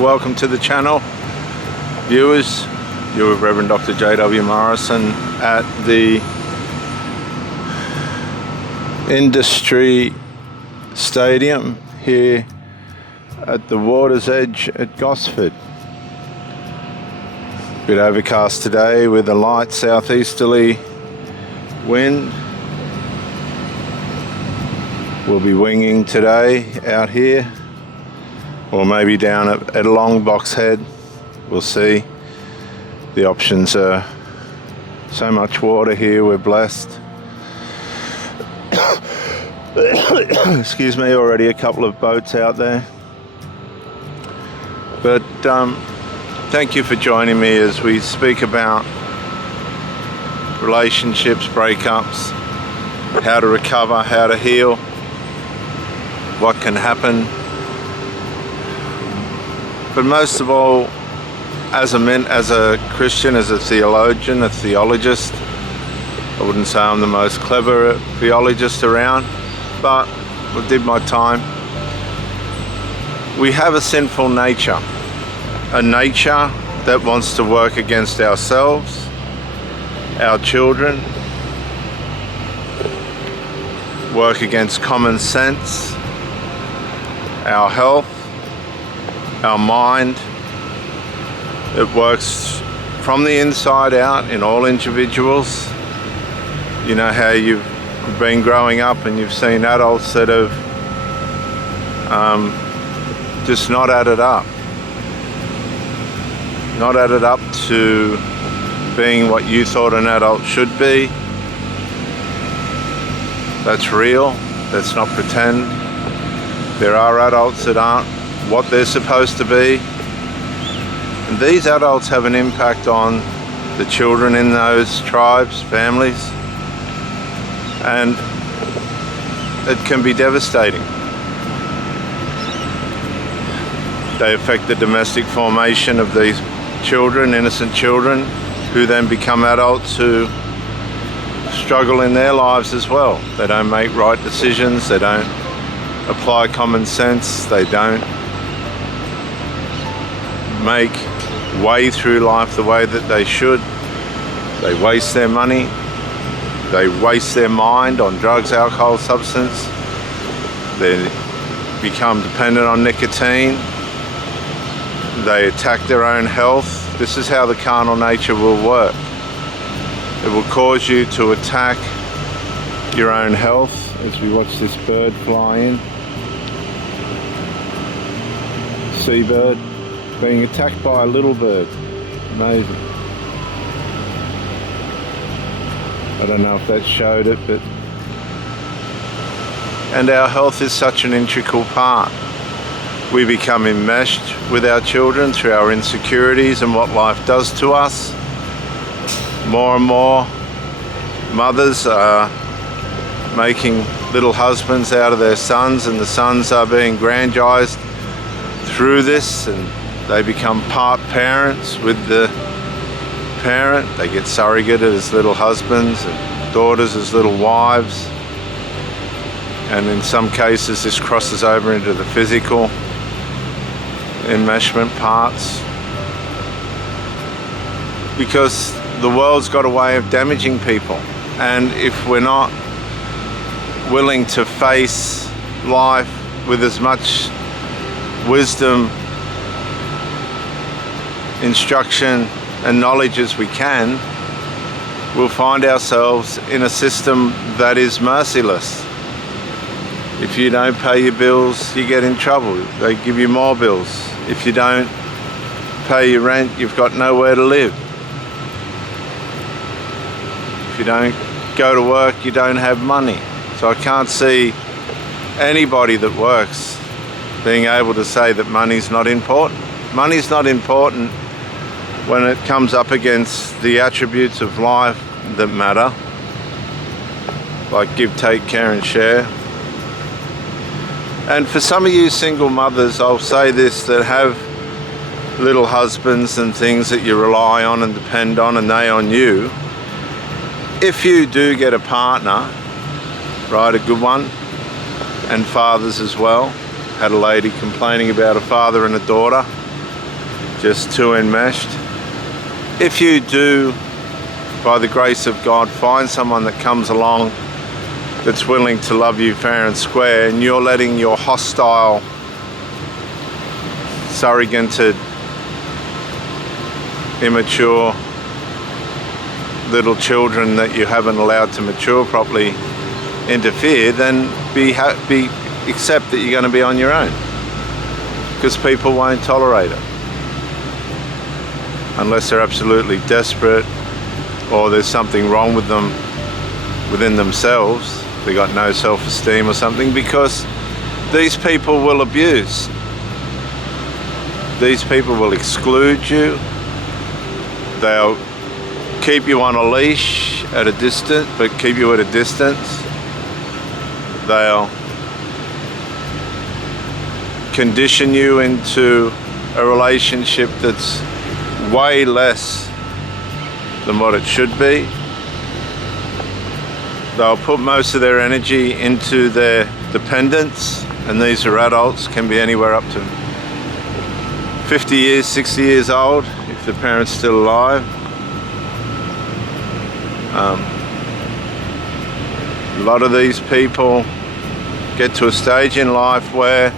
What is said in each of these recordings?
Well, welcome to the channel, viewers. You're with Reverend Dr. J.W. Morrison at the Industry Stadium here at the water's edge at Gosford. Bit overcast today with a light southeasterly wind. We'll be winging today out here, or maybe down at Long Box Head. We'll see. The options are so much water here, we're blessed. Excuse me, already a couple of boats out there. But thank you for joining me as we speak about relationships, breakups, how to recover, how to heal, what can happen. But most of all, as a Christian, as a theologian, a theologist, I wouldn't say I'm the most clever theologist around, but I did my time. We have a sinful nature, a nature that wants to work against ourselves, our children, work against common sense, our health, our mind. It works from the inside out in all individuals. You know how you've been growing up and you've seen adults that have just not added up to being what you thought an adult should be. That's real, that's not pretend. There are adults that aren't what they're supposed to be. And these adults have an impact on the children in those tribes, families, and it can be devastating. They affect the domestic formation of these children, innocent children, who then become adults who struggle in their lives as well. They don't make right decisions, they don't apply common sense, they don't make way through life the way that they should. They waste their money, they waste their mind on drugs, alcohol, substance. They become dependent on nicotine. They attack their own health. This is how the carnal nature will work. It will cause you to attack your own health. As we watch this bird fly in, seabird being attacked by a little bird. Amazing. I don't know if that showed it, but... And our health is such an integral part. We become enmeshed with our children through our insecurities and what life does to us. More and more mothers are making little husbands out of their sons, and the sons are being grandized through this, and they become part parents with the parent. They get surrogated as little husbands and daughters as little wives, and in some cases this crosses over into the physical enmeshment parts, because the world's got a way of damaging people. And if we're not willing to face life with as much wisdom, instruction and knowledge as we can, we'll find ourselves in a system that is merciless. If you don't pay your bills, you get in trouble. They give you more bills. If you don't pay your rent, you've got nowhere to live. If you don't go to work, you don't have money. So I can't see anybody that works being able to say that money's not important. Money's not important when it comes up against the attributes of life that matter, like give, take, care and share. And for some of you single mothers, I'll say this, that have little husbands and things that you rely on and depend on, and they on you. If you do get a partner, right, a good one, and fathers as well. Had a lady complaining about a father and a daughter just too enmeshed. If you do, by the grace of God, find someone that comes along that's willing to love you fair and square, and you're letting your hostile, surrogated, immature little children that you haven't allowed to mature properly interfere, then accept that you're going to be on your own, because people won't tolerate it unless they're absolutely desperate, or there's something wrong with them within themselves. They got no self-esteem or something, because these people will abuse. These people will exclude you. They'll keep you on a leash at a distance, but keep you at a distance. They'll condition you into a relationship that's way less than what it should be. They'll put most of their energy into their dependents, and these are adults, can be anywhere up to 50 years, 60 years old, if the parent's still alive. A lot of these people get to a stage in life where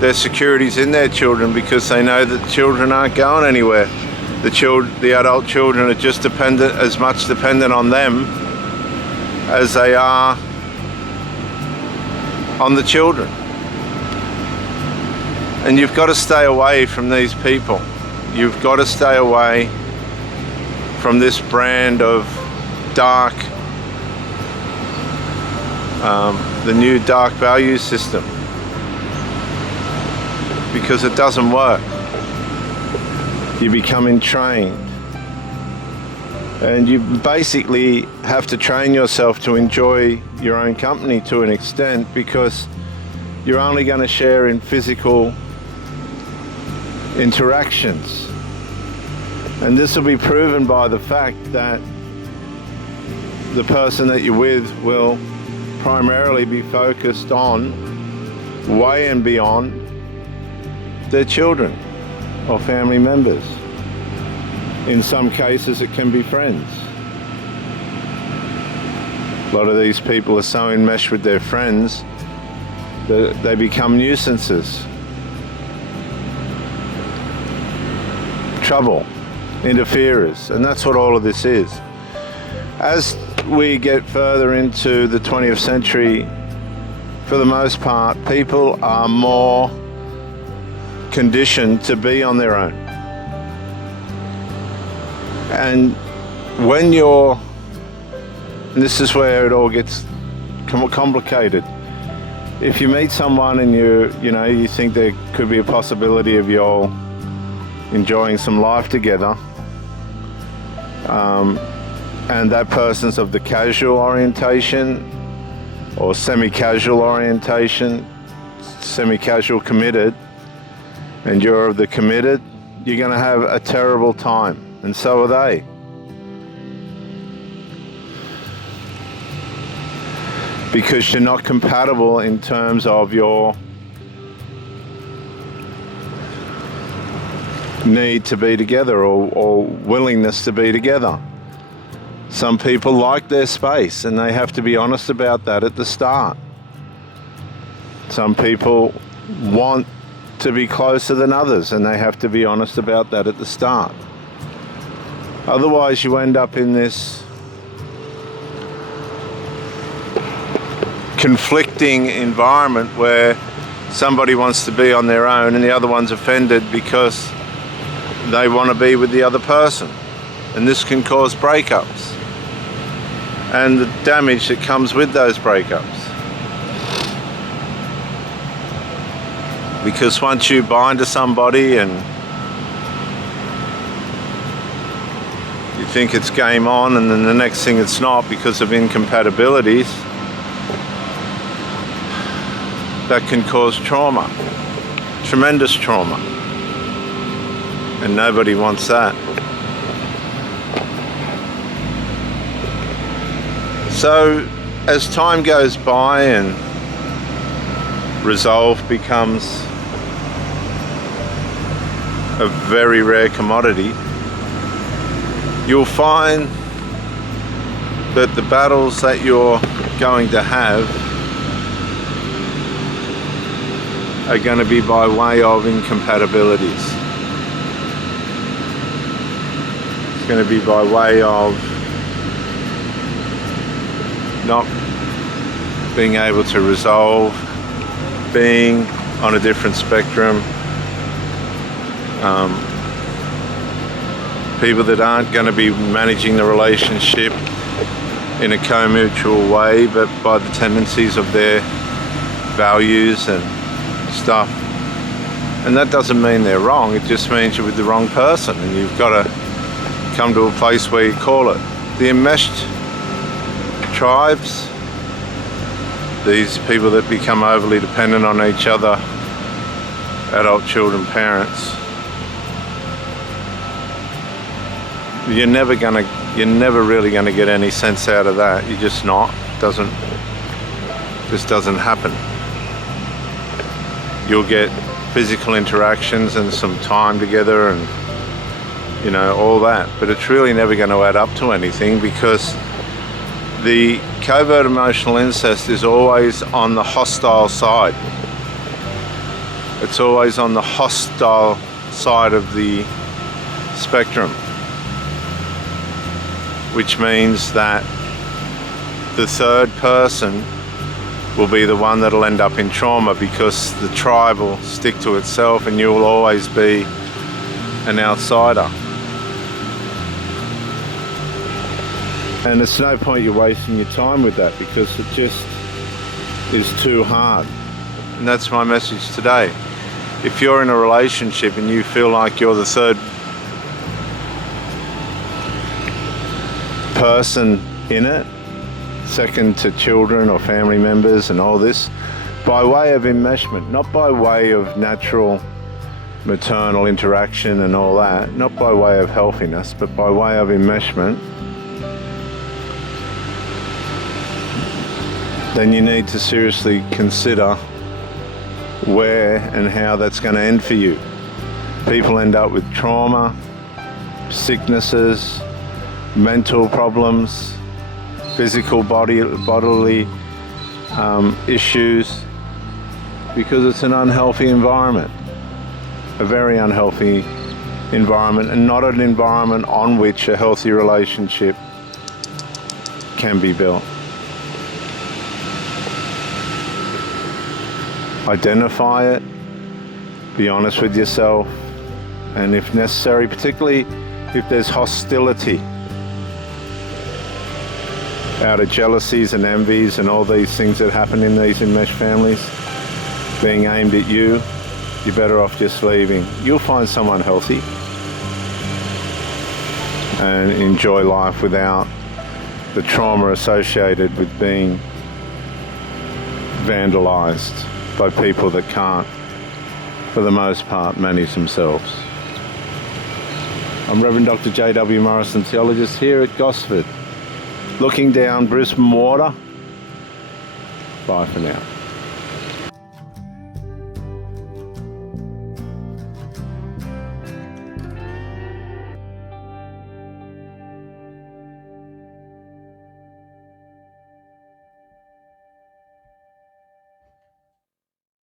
their security's in their children, because they know that children aren't going anywhere. The adult children are just as much dependent on them as they are on the children. And you've got to stay away from these people. You've got to stay away from this brand of dark, the new dark value system, because it doesn't work. You become entrained, and you basically have to train yourself to enjoy your own company to an extent, because you're only going to share in physical interactions. And this will be proven by the fact that the person that you're with will primarily be focused on, way and beyond, their children or family members. In some cases it can be friends. A lot of these people are so enmeshed with their friends that they become nuisances. Trouble, interferers, and that's what all of this is. As we get further into the 20th century, for the most part, people are more conditioned to be on their own. And when and this is where it all gets complicated. If you meet someone and you think there could be a possibility of you all enjoying some life together, and that person's of the casual orientation or semi-casual orientation, semi-casual committed, and you're of the committed, you're going to have a terrible time, and so are they. Because you're not compatible in terms of your need to be together or willingness to be together. Some people like their space, and they have to be honest about that at the start. Some people want to be closer than others, and they have to be honest about that at the start. Otherwise you end up in this conflicting environment where somebody wants to be on their own and the other one's offended because they want to be with the other person, and this can cause breakups and the damage that comes with those breakups. Because once you bind to somebody and you think it's game on, and then the next thing it's not because of incompatibilities, that can cause trauma, tremendous trauma, and nobody wants that. So as time goes by and resolve becomes a very rare commodity, you'll find that the battles that you're going to have are going to be by way of incompatibilities. It's going to be by way of not being able to resolve, being on a different spectrum, people that aren't going to be managing the relationship in a co-mutual way, but by the tendencies of their values and stuff. And that doesn't mean they're wrong, it just means you're with the wrong person, and you've got to come to a place where you call it. The enmeshed tribes, these people that become overly dependent on each other, adult, children, parents, you're never really gonna get any sense out of that. You're just not. Just doesn't happen. You'll get physical interactions and some time together and, you know, all that, but it's really never going to add up to anything, because the covert emotional incest is always on the hostile side. It's always on the hostile side of the spectrum, which means that the third person will be the one that'll end up in trauma, because the tribe will stick to itself and you will always be an outsider. And it's no point you wasting your time with that, because it just is too hard. And that's my message today. If you're in a relationship and you feel like you're the third person in it, second to children or family members and all this, by way of enmeshment, not by way of natural maternal interaction and all that, not by way of healthiness, but by way of enmeshment, then you need to seriously consider where and how that's going to end for you. People end up with trauma, sicknesses, mental problems, physical bodily issues, because it's an unhealthy environment, a very unhealthy environment, and not an environment on which a healthy relationship can be built. Identify it, be honest with yourself, and if necessary, particularly if there's hostility out of jealousies and envies and all these things that happen in these enmeshed families being aimed at you, you're better off just leaving. You'll find someone healthy and enjoy life without the trauma associated with being vandalized by people that can't, for the most part, manage themselves. I'm Reverend Dr. J.W. Morrison, theologist here at Gosford, looking down Brisbane water. Bye for now.